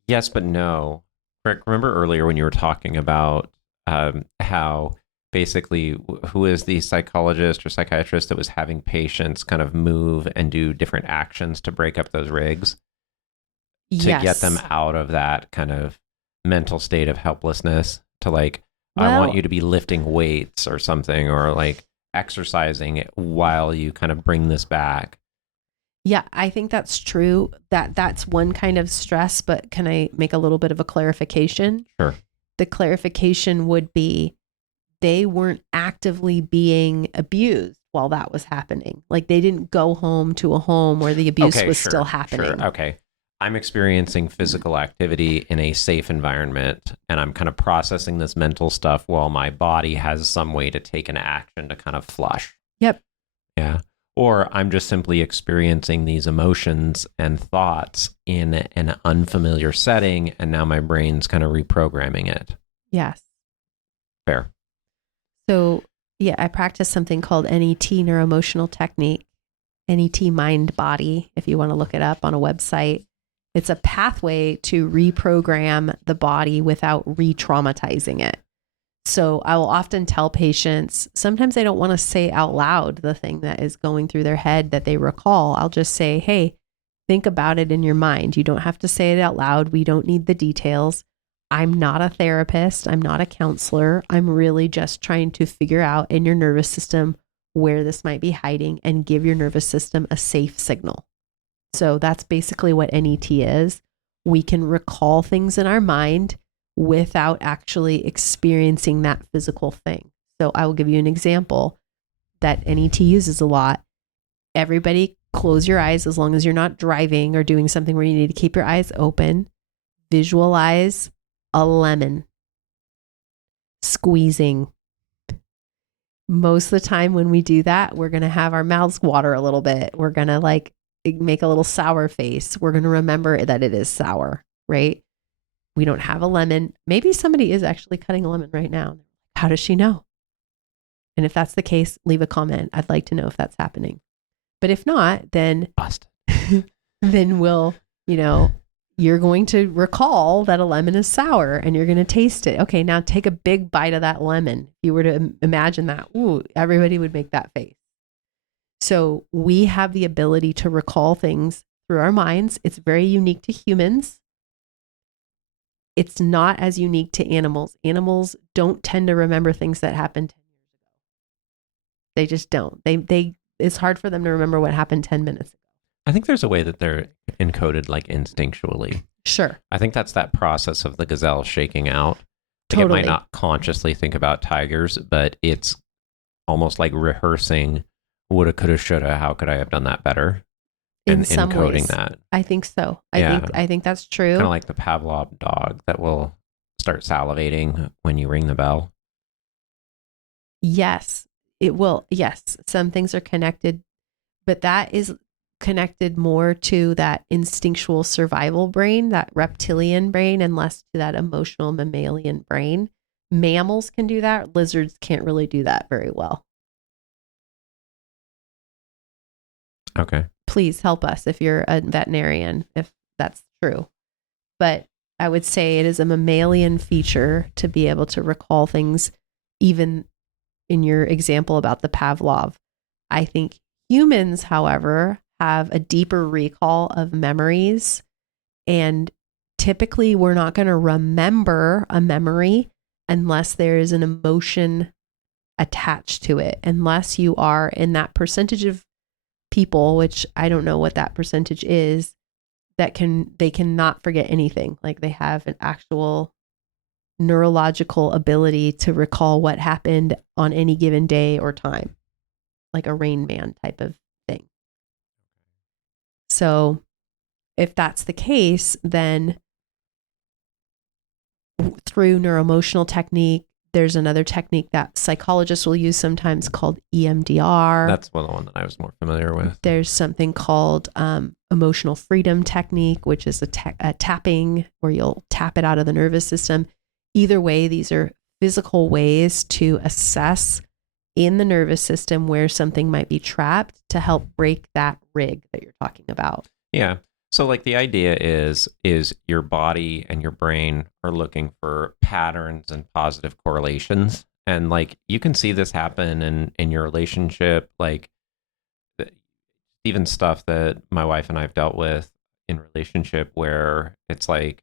Yes, but no. Rick, remember earlier when you were talking about how basically who is the psychologist or psychiatrist that was having patients kind of move and do different actions to break up those rigs to get them out of that kind of mental state of helplessness to like, I want you to be lifting weights or something, or like exercising while you kind of bring this back. Yeah, I think that's true. That's one kind of stress, but can I make a little bit of a clarification? Sure. The clarification would be they weren't actively being abused while that was happening. Like they didn't go home to a home where the abuse was still happening. Sure. Okay. I'm experiencing physical activity in a safe environment, and I'm kind of processing this mental stuff while my body has some way to take an action to kind of flush. Yep. Yeah. Or I'm just simply experiencing these emotions and thoughts in an unfamiliar setting, and now my brain's kind of reprogramming it. Yes. Fair. So, yeah, I practice something called NET, neuroemotional technique, NET mind body, if you want to look it up on a website. It's a pathway to reprogram the body without re-traumatizing it. So I will often tell patients, sometimes they don't want to say out loud the thing that is going through their head that they recall. I'll just say, hey, think about it in your mind. You don't have to say it out loud. We don't need the details. I'm not a therapist. I'm not a counselor. I'm really just trying to figure out in your nervous system where this might be hiding and give your nervous system a safe signal. So that's basically what NET is. We can recall things in our mind without actually experiencing that physical thing. So I will give you an example that NET uses a lot. Everybody close your eyes as long as you're not driving or doing something where you need to keep your eyes open. Visualize a lemon squeezing. most of the time when we do that, we're going to have our mouths water a little bit. We're going to like make a little sour face. We're going to remember that it is sour, right? We don't have a lemon. Maybe somebody is actually cutting a lemon right now. How does she know? And if that's the case, leave a comment. I'd like to know if that's happening. But if not, then then we'll, you're going to recall that a lemon is sour and you're going to taste it. Okay, now take a big bite of that lemon. If you were to imagine that, ooh, everybody would make that face. So we have the ability to recall things through our minds. It's very unique to humans. It's not as unique to animals. Animals don't tend to remember things that happened 10 years ago. They just don't. It's hard for them to remember what happened 10 minutes ago. I think there's a way that they're encoded like instinctually. Sure. I think that's that process of the gazelle shaking out. Totally. It might not consciously think about tigers, but it's almost like rehearsing woulda, coulda, shoulda, how could I have done that better? In And some encoding ways. that. I think so. Yeah. I think that's true. Kind of like the Pavlov dog that will start salivating when you ring the bell. Yes, it will. Yes, some things are connected, but that is connected more to that instinctual survival brain, that reptilian brain, and less to that emotional mammalian brain. Mammals can do that. Lizards can't really do that very well. Okay. Please help us if you're a veterinarian, if that's true. But I would say it is a mammalian feature to be able to recall things, even in your example about the Pavlov. I think humans, however, have a deeper recall of memories. And typically, we're not going to remember a memory unless there is an emotion attached to it, unless you are in that percentage of people, which I don't know what that percentage is, that they cannot forget anything. Like they have an actual neurological ability to recall what happened on any given day or time, like a Rain Man type of thing. So if that's the case, then through neuroemotional technique, there's another technique that psychologists will use sometimes called EMDR. That's the one that I was more familiar with. There's something called emotional freedom technique, which is a tapping where you'll tap it out of the nervous system. Either way, these are physical ways to assess in the nervous system where something might be trapped to help break that rig that you're talking about. Yeah. So like the idea is your body and your brain are looking for patterns and positive correlations. And like you can see this happen in your relationship, like even stuff that my wife and I've dealt with in relationship where it's like,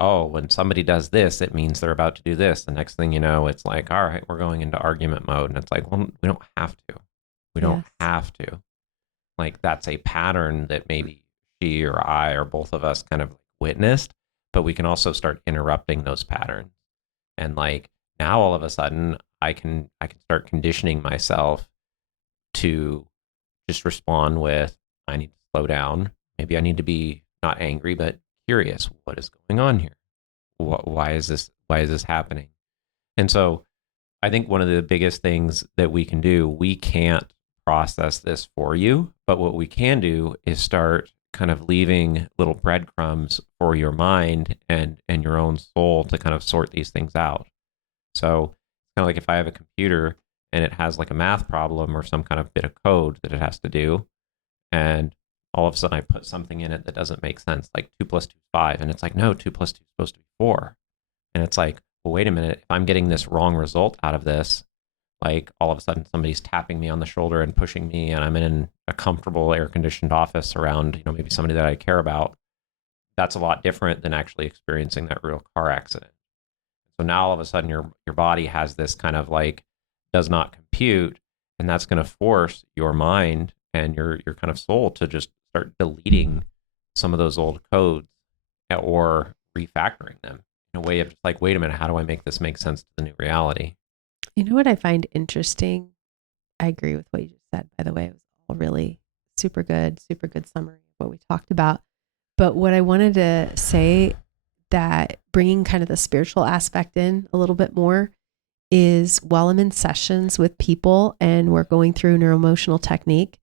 oh, when somebody does this, it means they're about to do this. The next thing you know, it's like, all right, we're going into argument mode. And it's like, well, we don't have to. We don't have to. Like that's a pattern that maybe she or I or both of us kind of witnessed, but we can also start interrupting those patterns. And like now all of a sudden I can start conditioning myself to just respond with, I need to slow down. Maybe I need to be not angry, but curious. What is going on here? Why is this happening? And so I think one of the biggest things that we can do, we can't process this for you, but what we can do is start kind of leaving little breadcrumbs for your mind and your own soul to kind of sort these things out. So it's kind of like if I have a computer and it has like a math problem or some kind of bit of code that it has to do, and all of a sudden I put something in it that doesn't make sense, like 2 + 2 is 5, and it's like, no, 2 + 2 is supposed to be 4. And it's like, well, wait a minute, if I'm getting this wrong result out of this, like all of a sudden somebody's tapping me on the shoulder and pushing me and I'm in a comfortable air-conditioned office around, maybe somebody that I care about, that's a lot different than actually experiencing that real car accident. So now all of a sudden your body has this kind of like does not compute, and that's going to force your mind and your kind of soul to just start deleting some of those old codes or refactoring them in a way of just like, wait a minute, how do I make this make sense to the new reality? You know what I find interesting? I agree with what you just said, by the way. It was all really super good summary of what we talked about. But what I wanted to say, that bringing kind of the spiritual aspect in a little bit more, is while I'm in sessions with people and we're going through neuroemotional technique,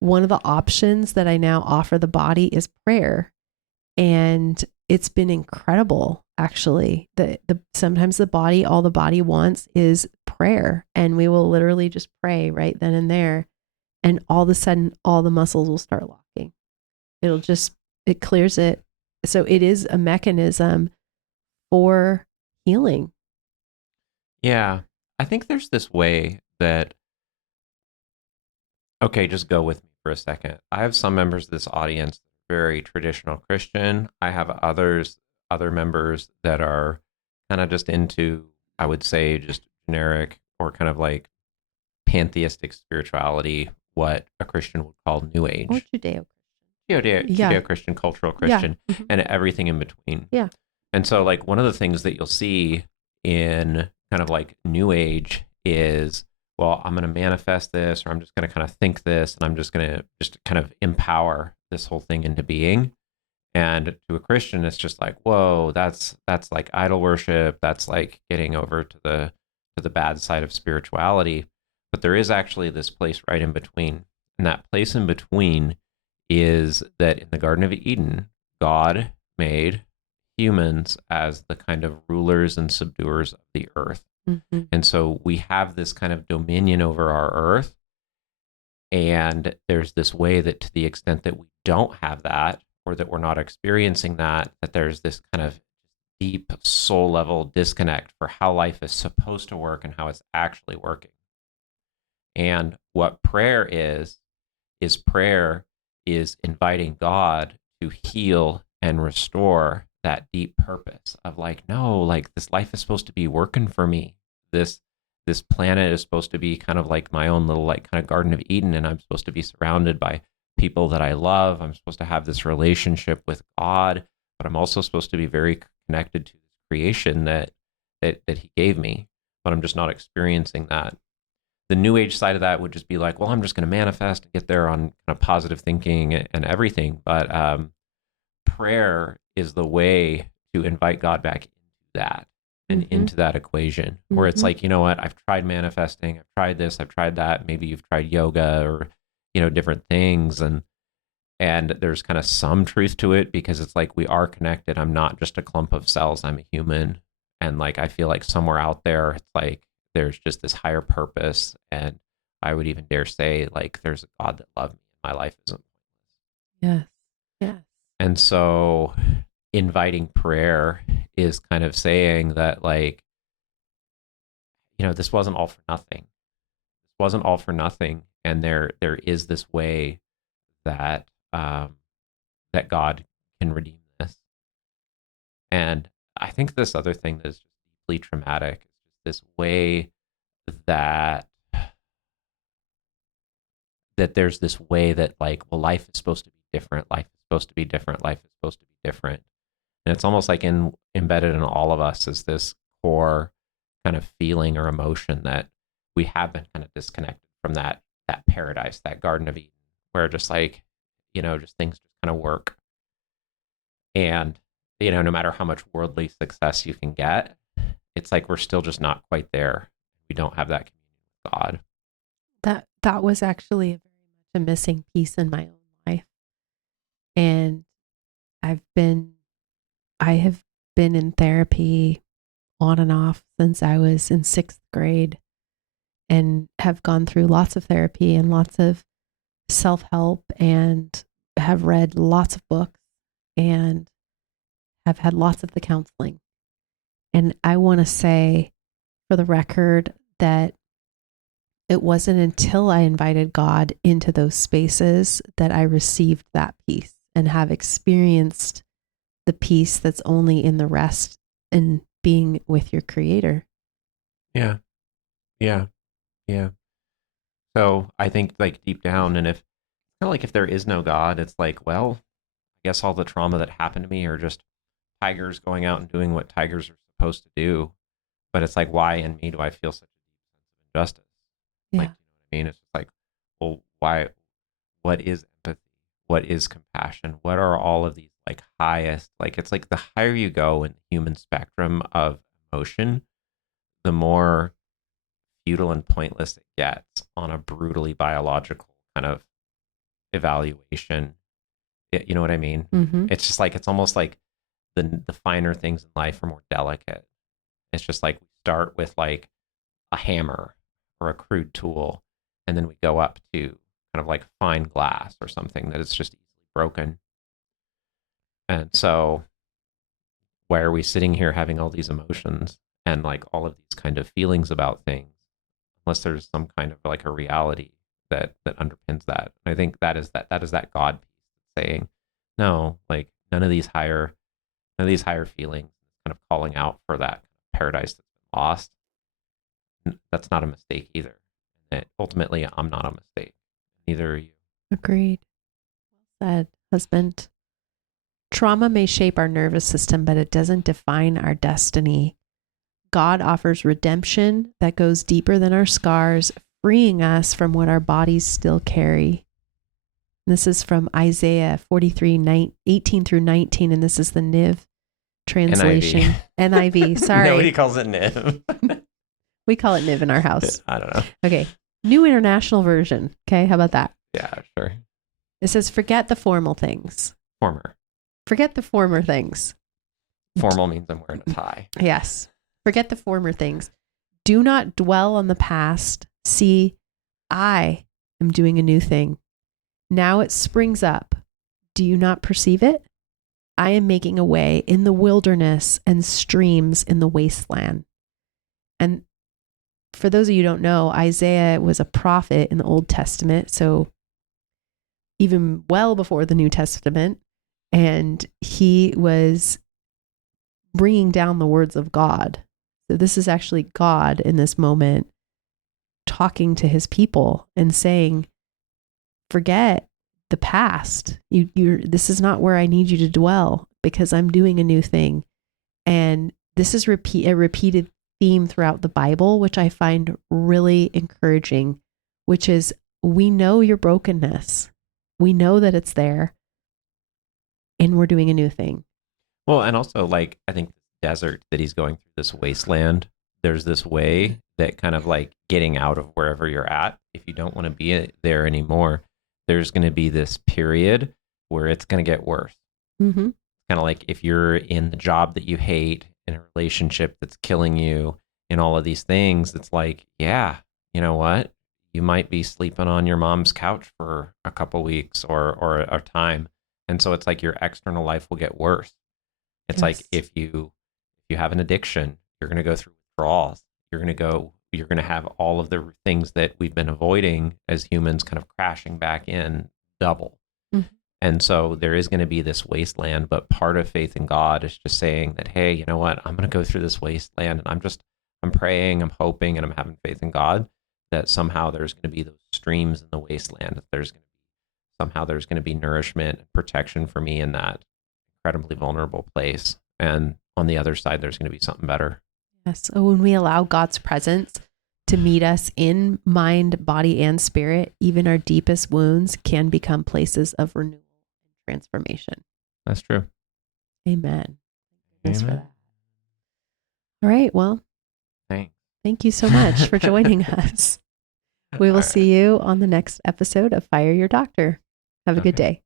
one of the options that I now offer the body is prayer. And it's been incredible, actually. The sometimes all the body wants is prayer. And we will literally just pray right then and there. And all of a sudden, all the muscles will start locking. It clears it. So it is a mechanism for healing. Yeah. I think there's this way that, okay, just go with me for a second. I have some members of this audience very traditional Christian. I have other members that are kind of just into, I would say, just generic or kind of like pantheistic spirituality, what a Christian would call New Age. Or Judeo. Judeo-Christian, cultural Christian, Yeah. Mm-hmm. and everything in between. Yeah. And so like one of the things that you'll see in kind of like New Age is, well, I'm going to manifest this, or I'm just going to kind of think this, and I'm just going to just kind of empower this whole thing into being. And to a Christian, it's just like, whoa, that's like idol worship. That's like getting over to the bad side of spirituality. But there is actually this place right in between. And that place in between is that in the Garden of Eden, God made humans as the kind of rulers and subduers of the earth. Mm-hmm. And so we have this kind of dominion over our earth. And there's this way that to the extent that we don't have that, or that we're not experiencing that there's this kind of deep soul level disconnect for how life is supposed to work and how it's actually working. And what prayer is prayer is inviting God to heal and restore that deep purpose of like, no, like this life is supposed to be working for me. This planet is supposed to be kind of like my own little like kind of Garden of Eden, and I'm supposed to be surrounded by people that I love. I'm supposed to have this relationship with God, but I'm also supposed to be very connected to this creation that He gave me, but I'm just not experiencing that. The New Age side of that would just be like, well, I'm just going to manifest and get there on kind of positive thinking and everything. But prayer is the way to invite God back into that and Mm-hmm. into that equation where it's like, you know what, I've tried manifesting, I've tried this, I've tried that. Maybe you've tried yoga or, different things. And there's kind of some truth to it because it's like we are connected. I'm not just a clump of cells. I'm a human. And like, I feel like somewhere out there, it's like, there's just this higher purpose. And I would even dare say like, there's a God that loved me. My life isn't Yes. Yes. And so inviting prayer is kind of saying that like, this wasn't all for nothing. This wasn't all for nothing. And there is this way that that God can redeem this. And I think this other thing that is just deeply traumatic is just this way that there's this way that like, well, life is supposed to be different. Life is supposed to be different. Life is supposed to be different. And it's almost like embedded in all of us is this core kind of feeling or emotion that we have been kind of disconnected from that paradise, that Garden of Eden, where just like, just things just kind of work. And, no matter how much worldly success you can get, it's like we're still just not quite there. We don't have that communion with God. That was actually very much a missing piece in my own life. And I have been in therapy on and off since I was in 6th grade and have gone through lots of therapy and lots of self-help and have read lots of books and have had lots of the counseling. And I want to say for the record that it wasn't until I invited God into those spaces that I received that peace and have experienced the peace that's only in the rest and being with your Creator. Yeah. So I think like deep down, and if kind of like if there is no God, it's like, well, I guess all the trauma that happened to me are just tigers going out and doing what tigers are supposed to do. But it's like, why in me do I feel such a deep sense of injustice? Yeah. Like, you know what I mean? It's just like, well, why? What is empathy? What is compassion? What are all of these like highest? Like, it's like the higher you go in the human spectrum of emotion, the more futile and pointless it gets on a brutally biological kind of evaluation. You know what I mean? Mm-hmm. It's just like, it's almost like the finer things in life are more delicate. It's just like we start with like a hammer or a crude tool, and then we go up to kind of like fine glass or something that is just easily broken. And so why are we sitting here having all these emotions and like all of these kind of feelings about things unless there's some kind of like a reality that underpins that? And I think that is that God piece saying, no, like none of these higher feelings, kind of calling out for that paradise that's been lost. That's not a mistake either. And ultimately, I'm not a mistake. Neither are you. Agreed. Well said, husband. Trauma may shape our nervous system, but it doesn't define our destiny. God offers redemption that goes deeper than our scars, freeing us from what our bodies still carry. This is from Isaiah 43, 18 through 19, and this is the NIV translation. NIV, sorry. Nobody calls it NIV. We call it NIV in our house. I don't know. Okay. New International Version. Okay, how about that? Yeah, sure. It says, forget the formal things. Forget the former things. Formal means I'm wearing a tie. Yes. Forget the former things. Do not dwell on the past. See, I am doing a new thing. Now it springs up. Do you not perceive it? I am making a way in the wilderness and streams in the wasteland. And for those of you who don't know, Isaiah was a prophet in the Old Testament. So even well before the New Testament. And he was bringing down the words of God. So this is actually God in this moment talking to his people and saying, forget the past. This is not where I need you to dwell because I'm doing a new thing. And this is a repeated theme throughout the Bible, which I find really encouraging, which is we know your brokenness. We know that it's there. And we're doing a new thing. Well, and also like, I think the desert that he's going through, this wasteland, there's this way that kind of like getting out of wherever you're at. If you don't want to be there anymore, there's going to be this period where it's going to get worse. Mm-hmm. Kind of like if you're in the job that you hate, in a relationship that's killing you, in all of these things, it's like, yeah, you know what? You might be sleeping on your mom's couch for a couple weeks or a time. And so it's like your external life will get worse. It's like if you have an addiction, you're going to go through withdrawals. You're going to have all of the things that we've been avoiding as humans kind of crashing back in double. Mm-hmm. And so there is going to be this wasteland, but part of faith in God is just saying that, hey, you know what? I'm going to go through this wasteland and I'm praying, I'm hoping, and I'm having faith in God that somehow there's going to be those streams in the wasteland. There's going to be nourishment and protection for me in that incredibly vulnerable place. And on the other side, there's going to be something better. Yes. So when we allow God's presence to meet us in mind, body, and spirit, even our deepest wounds can become places of renewal and transformation. That's true. Amen. Amen. For that. All right. Well, thanks. Thank you so much for joining us. We will see you on the next episode of Fire Your Doctor. Have a good day.